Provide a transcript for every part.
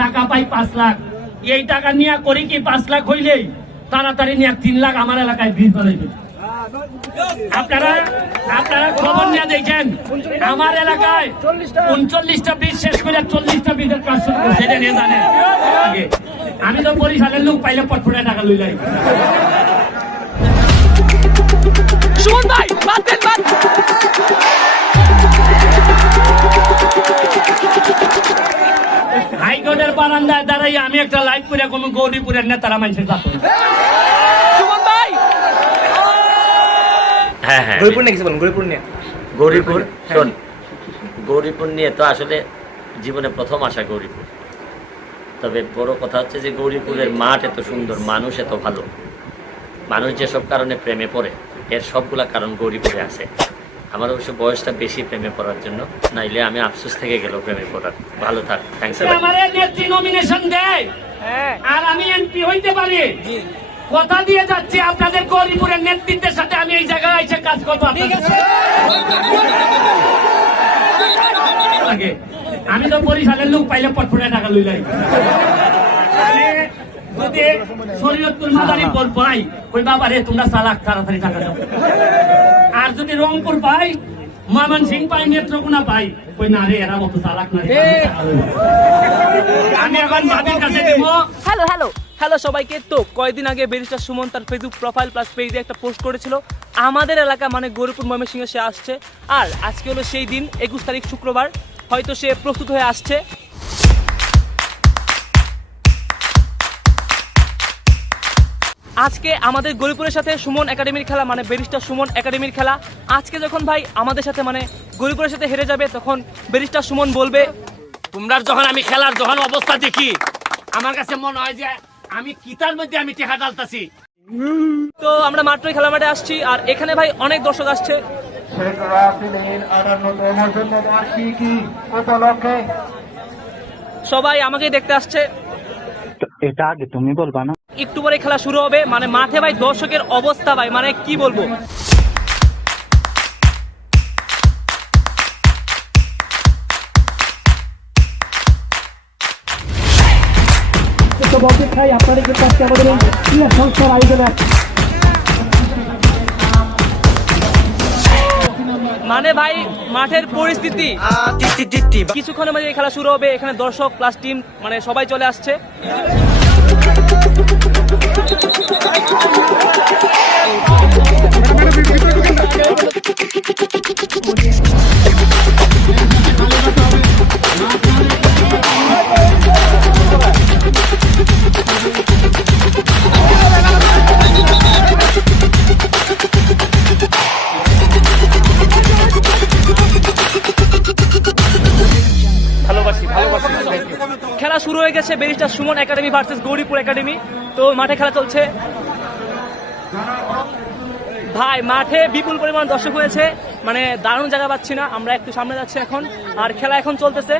টাকা পাই 5 লাখ, এই টাকা নিয়ে করি কি 5 লাখ হইলেই তাড়াতাড়ি নিয়ে 3 লাখ আমার এলাকায় ব্রিজ বানাইবে। আপনারা খবর নিয়ে দেখেন আমার এলাকায় 39টা ব্রিজ শেষ করে 40টা ব্রিজের কাজ শুরু করছে, এটা নিয়ে জানেন। আমি তো বরিশালের লোক পাইলে পটফটে টাকা লই যাই। সুমন ভাই হাইকোর্টের বারান্দায় দাঁড়াই আমি একটা লাইভ করে কোনো গৌরীপুরের নেতারা মানুষের যাত। সুমন ভাই হ্যাঁ হ্যাঁ গৌরীপুর নিয়ে কিছু বলুন। গৌরীপুর নিয়ে গৌরীপুর নিয়ে তো আসলে জীবনে প্রথম আসা গৌরীপুর। তবে বড় কথা হচ্ছে যে গৌরীপুরের মাঠ এত সুন্দর, মানুষ এত ভালো, মানুষ যেসব কারণে প্রেমে পড়ে এর সবগুলা কারণ গৌরীপুরে আছে। আমার অবশ্য বয়সটা বেশি প্রেমে পড়ার জন্য, নাইলে আমি আফসোস থেকে গেল প্রেমে পড়ার। ভালো থাক, থ্যাংকস। আমারে নেত্রী নমিনেশন দেয় আর আমি এমপি হইতে পারি, কথা দিয়ে যাচ্ছি আপনাদের গৌরীপুরের নেতৃত্বের সাথে আমি এই জায়গায় এসে কাজ করবো। আমি তো বরিশালের লোক পাইলে পটফটে টাকা লই যাই। যদি শরীয়তপুর মাদারীপুর পাই ওই বাবা রে তোমরা চালাক, তাড়াতাড়ি টাকা দাও। আর যদি রংপুর পাই, ময়মনসিংহ পাই, নেত্রকোনা পাই, ওই না রে এরা মতো চালাক না। আমি এখন বাবির কাছে দিব। হ্যালো সবাইকে। তো কয়েকদিন আগে ব্যারিস্টার সুমন তার ফেসবুক প্রোফাইল প্লাস পেজে একটা পোস্ট করেছিল আমাদের এলাকা মানে গৌরীপুর ময়মনসিংহে সে আসছে। আর আজকে হলো সেই দিন, 21 তারিখ শুক্রবার। হয়তো সে প্রস্তুত হয়ে আসছে। আজকে আমাদের গৌরীপুরের সাথে সুমন একাডেমির খেলা, মানে ব্যারিস্টার সুমন একাডেমির খেলা। আজকে যখন ভাই আমাদের সাথে মানে গৌরীপুরের সাথে হেরে যাবে, তখন ব্যারিস্টার সুমন বলবে, তোমরা যখন আমি খেলার যখন অবস্থা দেখি আমার কাছে মনে হয় যে আমি কিতার মধ্যে আমি টেকা ডালতাছি। তো আমরা মাত্রই খেলা মাঠে আসছি আর এখানে ভাই অনেক দর্শক আসছে। সবাই আমাকেই দেখতে আসছে। এটা আগে তুমি বলবা না? একটু পরে খেলা শুরু হবে। মানে মাঠে ভাই দর্শকের অবস্থা ভাই মানে কি বলবো। মানে ভাই মাঠের পরিস্থিতি কিছুক্ষণের মধ্যে খেলা শুরু হবে। এখানে দর্শক প্লাস টিম মানে সবাই চলে আসছে। খেলা শুরু হয়ে গেছে barrister Suman academy versus Gouripur academy. তো মাঠে খেলা চলছে ভাই, মাঠে বিপুল পরিমাণ দর্শক হয়েছে, মানে দারুণ জায়গা পাচ্ছি না। আমরা একটু সামনে যাচ্ছি এখন, আর খেলা এখন চলতেছে।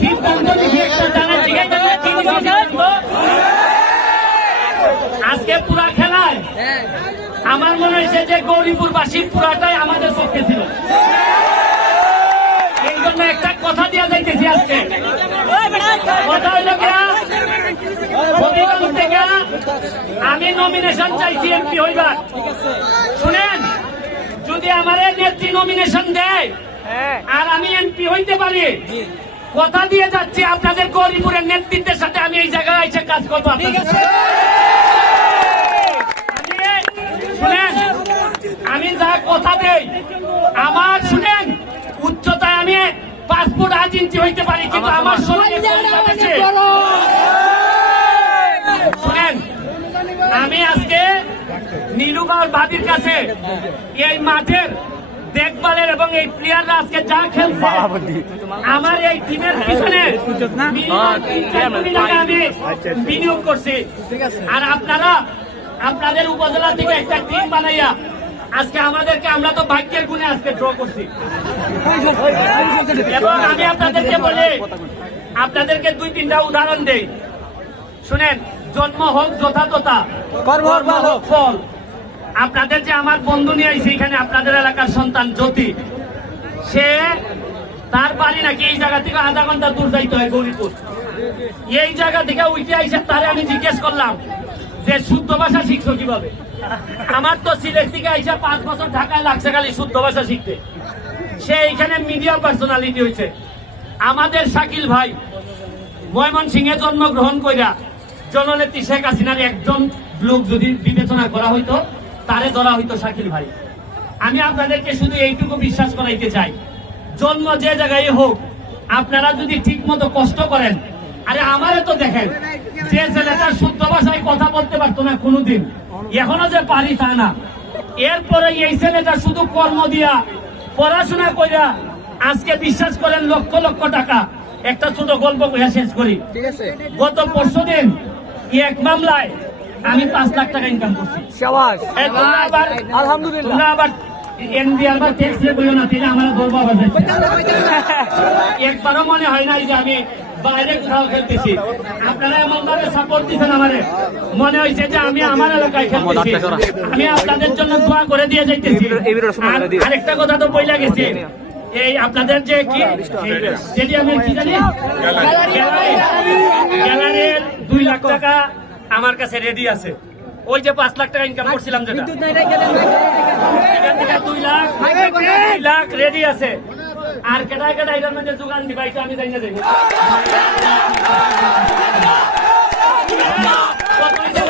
সিদ্ধান্ত নিয়ে একটা জানা জিজ্ঞাসা করলে কি সিদ্ধান্ত? আজকে পুরা খেলায় আমার মনে হয়েছে যে গৌরীপুরবাসী পুরাটাই আমাদের পক্ষে ছিল। এই জন্য একটা কথা দিয়া যাইতেছি আজকে, কথা হইল কিনা, হবিগঞ্জ থেকে আমি নমিনেশন চাইছি এমপি হইবার। শুনেন, যদি আমার নেত্রী নমিনেশন দেয় আর আমি এমপি হইতে পারি, কথা দিয়ে যাচ্ছি আপনাদের গৌরীপুরের নেতৃত্বের সাথে আমি এই জায়গায় এসে কাজ করবো। শুনেন, আমি যা কথা দেই, আমার শুনেন উচ্চতায় আমি 5 ফুট 8 ইঞ্চি হইতে পারি, কিন্তু আমার শরীরে শুনেন, আমি আজকে নীলুবাউর ভাবির কাছে এই মাঠের দেখভালের এবং এই প্লেয়াররা আজকে যা খেলছে আমার এই টিমের পিছনে আমি বিনিয়োগ করছি। আর আপনারা আপনাদের উপজেলা থেকে একটা টিম বানাইয়া আজকে আমাদেরকে, আমরা তো ভাগ্যের গুণে আজকে ড্র করছি। এবং আমি আপনাদেরকে বলি, আপনাদেরকে 2-3টা উদাহরণ দেই। শুনেন, জন্ম হোক যথাযথা, কর্ম হোক ফল। আপনাদের যে আমার বন্ধু নিয়ে আইছে এখানে, আপনাদের এলাকার সন্তান জ্যোতি, সে তার বাড়ি নাকি এই জায়গা থেকে আধা ঘন্টা দূর যাইতে হয় গৌরীপুর। এই জায়গা থেকে উঠে আইসে তারে আমি জিজ্ঞেস করলাম যে শুদ্ধ ভাষা শিখছো কিভাবে? আমার তো সিলেট থেকে আইসা 5 বছর ঢাকায় লাগছে খালি শুদ্ধ ভাষা শিখতে। সে এইখানে মিডিয়া পার্সোনালিটি হয়েছে। আমাদের শাকিল ভাই ময়মনসিংহে জন্মগ্রহণ কইরা জননেত্রী শেখ হাসিনার একজন লোক যদি বিবেচনা করা হইতো, তারে ধরা হইতো শাকিল ভাই। আমি আপনাদেরকে শুধু এইটুকু বিশ্বাস করাইতে চাই, জন্ম যে জায়গায় হোক, আপনারা যদি ঠিক মতো কষ্ট করেন, আরে আমারে তো দেখেন, যে ছেলেটা শুদ্ধ ভাষায় কথা বলতে পারতো না কোনোদিন, এখনো যে পারি তা না। এরপরে এই ছেলেটা শুধু কর্ম দিয়া পড়াশোনা কইরা আজকে বিশ্বাস করেন লক্ষ লক্ষ টাকা। একটা ছোট গল্প কইয়া শেষ করি। গত পরশুদিন এক মামলায় আমি 5 লাখ টাকা ইনকাম করছি। আলহামদুলিল্লাহ। আবার এনবিআর বা ট্যাক্স রে বইও না, তিনি আমার ধরবো আবার। একবারও মনে হয় নাই যে আমি বাইরে কোথাও খেলতেছি। আপনারা এমন ভাবে সাপোর্ট দিচ্ছেন আমারে, মনে হয়েছে যে আমি আমার এলাকায় খেলতেছি। আমি আপনাদের জন্য দোয়া করে দিয়ে যাইতেছি। আরেকটা কথা তো বইলা গেছি, এই আপনাদের যে কি স্টেডিয়ামের কি জানি গ্যালারির 2 লাখ টাকা আমার কাছে রেডি আছে। ওই যে 5 লাখ টাকা ইনকাম করছিলাম, যেটা এখান থেকে 2 লাখ রেডি আছে। আর কেটা কেটা এটার মধ্যে যোগান দিবা, এটা আমি জানি না। যাই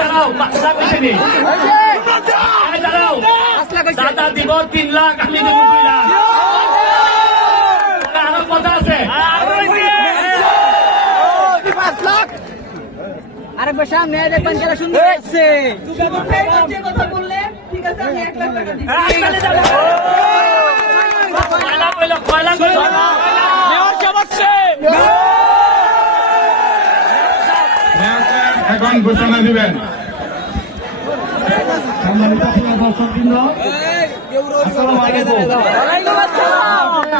দাঁড়াও, 5 লাখ হয়েছে নি, দাঁড়াও, দাদা দিব 3 লাখ, আমি দেবো 2 লাখ। আরো কথা আছে, আরে সামনে দেখবেন খেলা সুন্দর হচ্ছে। এখন ঘোষণা দিবেন।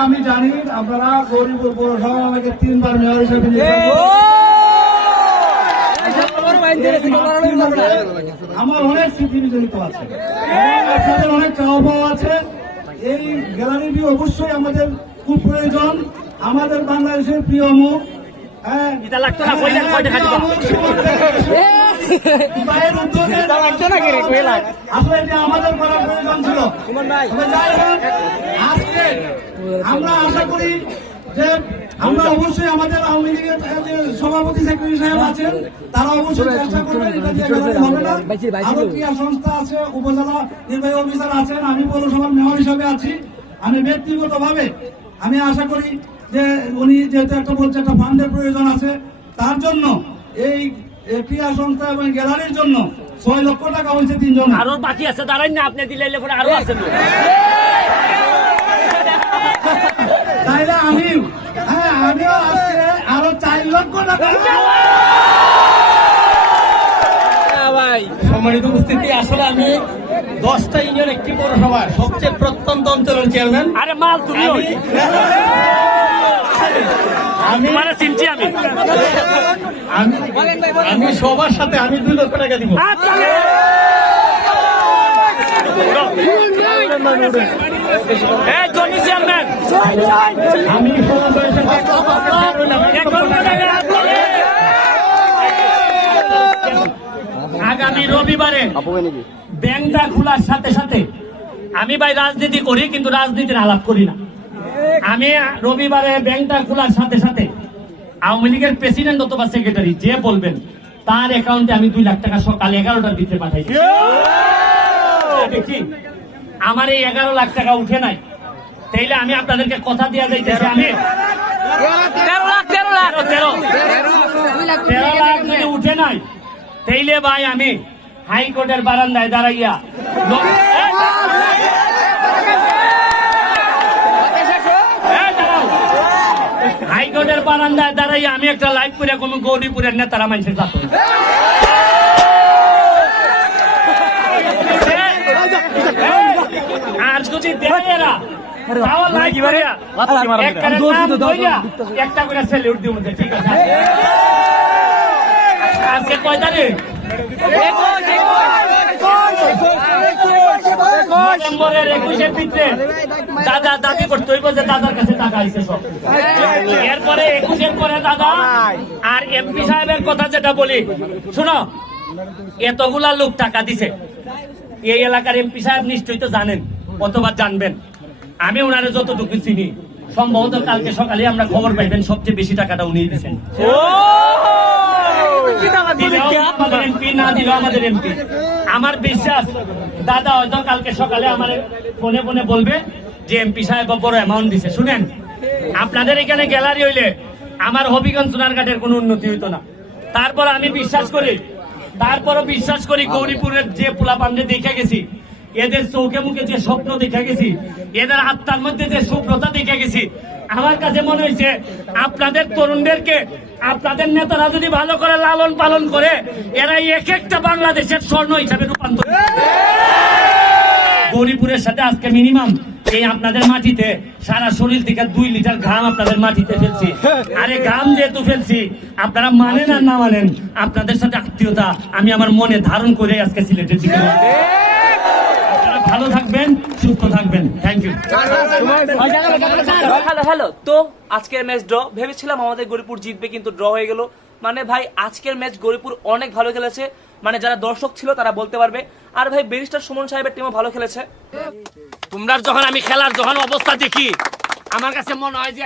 আমি জানি আপনারা গৌরীপুর পৌরসভা আমাকে 3 বার মেয়র হিসেবে আমার অনেক স্মৃতি বিজড়িত আছে, আপনাদের অনেক চাওয়া পাওয়া আছে। এই গ্যালারিটি অবশ্যই আমাদের খুব প্রয়োজন। আমাদের বাংলাদেশের প্রিয় মুখ, আসলে এটা আমাদের করার প্রয়োজন ছিল। আজকে আমরা আশা করি যে আমরা অবশ্যই আমাদের আওয়ামী লীগের যে সভাপতি সেক্রেটারি সাহেব আছেন, তারা অবশ্যই চেষ্টা করবেন এটা দিয়ে হবে না। আরো ক্রিয়া সংস্থা আছে, উপজেলা নির্বাহী অফিসার আছেন, আমি পৌরসভার মেয়র হিসাবে আছি। আমি ব্যক্তিগতভাবে আমি আশা করি যে উনি যেহেতু একটা বলছে একটা ফান্ডের প্রয়োজন আছে, তার জন্য এই ক্রিয়া সংস্থা এবং গ্যালারির জন্য 6 লক্ষ টাকা হয়েছে 3 জন। আরো বাকি আছে, দাঁড়াই না, আপনি দিলে আরো আছে। তাইলে আমিও আজকে আরো 4 লক্ষ টাকা। সম্মানিত উপস্থিতি, আসলে আমি 10টা ইউনিয়ন একটি পৌরসভার সবচেয়ে প্রত্যন্ত অঞ্চলের চেয়ারম্যান। আরে মাল তুমি তোমার চিনছি আমি। আমি সবার সাথে আমি 2 লক্ষ টাকা দিব। এই জনি চেয়ারম্যান, আমি সবার সাথে আগামী রবিবারে ব্যাংকটা খোলার সাথে সাথে আমি ভাই রাজনীতি করি, কিন্তু রাজনীতির আলাপ করি না। আমি রবিবারে ব্যাংকটা খোলার সাথে সাথে আওয়ামী লীগের প্রেসিডেন্ট অথবা সেক্রেটারি যে বলবেন তার অ্যাকাউন্টে আমি 2 লাখ টাকা সকাল 11টার ভিতরে পাঠাইছি। দেখি আমার এই 11 লাখ টাকা উঠে নাই, তাইলে আমি আপনাদেরকে কথা দিয়া যাইতেছি আমি 13 লাখ যদি উঠে নাই, তাইলে ভাই আমি হাইকোর্টের বারান্দায় দাঁড়াইয়া হাইকোর্টের বারান্দায় দাঁড়াইয়া আমি একটা লাইভ করে কোন গৌরীপুরের নেতারা মানুষের যাত আর যদি দেয় একটা করে স্যালিউট দিব, ঠিক আছে? আজকে কয় তারিখ? নভেম্বরের 21-এর ভিতরে দাদা দাবি করতে হইব যে দাদার কাছে টাকা আইছে সব। এরপরে 21-এর পরে দাদা আর এমপি সাহেবের কথা যেটা বলি শুনো, এতগুলা লোক টাকা দিছে, এই এলাকার এমপি সাহেব নিশ্চয়ই তো জানেন অথবা জানবেন। আমি ওনারে যতটুকু চিনি, সম্ভবত কালকে সকালে আমরা খবর পাইবেন সবচেয়ে বেশি টাকাটা উনি দিচ্ছেন। আমাদের এমপি না দিল আমাদের এমপি। আমার বিশ্বাস দাদা হয়তো কালকে সকালে আমার ফোনে ফোনে বলবে যে এমপি সাহেব বড় অ্যামাউন্ট দিছে। শুনেন, আপনাদের এখানে গ্যালারি হইলে আমার হবিগঞ্জ সোনারঘাটের কোনো উন্নতি হইতো না। তারপর আমি বিশ্বাস করি গৌরীপুরের যে পোলাপানকে দেখে গেছি, এদের চোখে মুখে যে স্বপ্ন দেখে গেছি, এদের আত্মার মধ্যে যে শুভ্রতা দেখে গেছি, আমার কাছে মনে হয়েছে আপনাদের তরুণদেরকে আপনাদের নেতারা যদি ভালো করে লালন পালন করে, এরা এক একটা বাংলাদেশের স্বর্ণ হিসাবে রূপান্তর। গৌরীপুরের সাথে আজকে মিনিমাম এই আপনাদের মাটিতে সারা শরীর থেকে 2 লিটার ঘাম আপনাদের মাটিতে ফেলছি। আরে ঘাম যেহেতু ফেলছি, আপনারা মানেন আর না মানেন, আপনাদের সাথে আত্মীয়তা আমি আমার মনে ধারণ করে আজকে সিলেটের দিকে। ভালো থাকবেন, সুস্থ থাকবেন, থ্যাংক ইউ। হ্যালো। তো আজকের ম্যাচ ড্র, ভেবেছিলাম আমাদের গৌরীপুর জিতবে, কিন্তু ড্র হয়ে গেল। মানে ভাই আজকের ম্যাচ গৌরীপুর অনেক ভালো খেলেছে, মানে যারা দর্শক ছিল তারা বলতে পারবে। আর ভাই ব্যারিস্টার সুমন সাহেবের টিমও ভালো খেলেছে। তোমরা যখন আমি খেলার যখন অবস্থা দেখি, আমার কাছে মনে হয় যে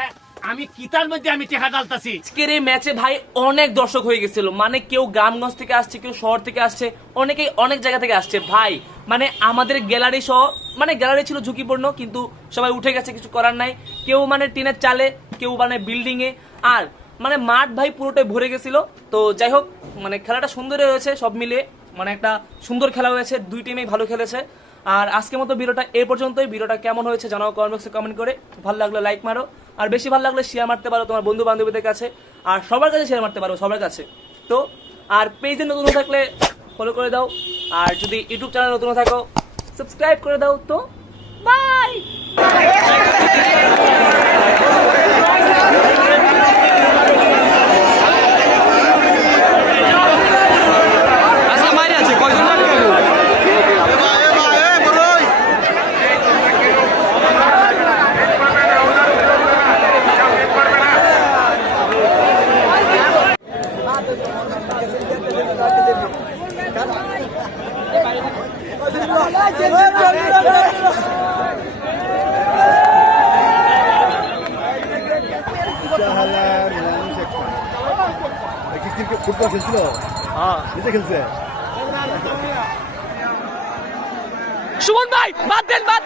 আমি কিতার মধ্যে আমি টেকা ডালতাছি। আজকের এই ম্যাচে ভাই অনেক দর্শক হয়ে গেছিল, মানে কেউ গ্রামগঞ্জ থেকে আসছে, কেউ শহর থেকে আসছে, অনেকেই অনেক জায়গা থেকে আসছে ভাই। মানে আমাদের গ্যালারি সহ, মানে গ্যালারি ছিল ঝুঁকিপূর্ণ, কিন্তু সবাই উঠে গেছে, কিছু করার নাই। কেউ মানে টিনের চালে, কেউ মানে বিল্ডিং এ, আর মানে মাঠ ভাই পুরোটাই ভরে গেছিল। তো যাই হোক, মানে খেলাটা সুন্দর হয়েছে, সব মিলে মানে একটা সুন্দর খেলা হয়েছে, 2 টিমেই ভালো খেলেছে। আর আজকের মতো ভিডিওটা এই পর্যন্তই। ভিডিওটা কেমন হয়েছে জানাও কমেন্ট বক্সে কমেন্ট করে। ভালো লাগলে লাইক মারো, আর বেশি ভালো লাগলে শেয়ার মারতে পারো তোমার বন্ধু বান্ধবীদের কাছে, আর সবার কাছে শেয়ার মারতে পারো, সবার কাছে। তো আর পেজে নতুন থাকলে ফলো করে দাও, আর যদি ইউটিউব চ্যানেল নতুন থাকো সাবস্ক্রাইব করে দাও। তো বাই। ফুটবল খেলছিল, নিজে খেলছে। সুমন ভাই বাদ দেন, বাদ।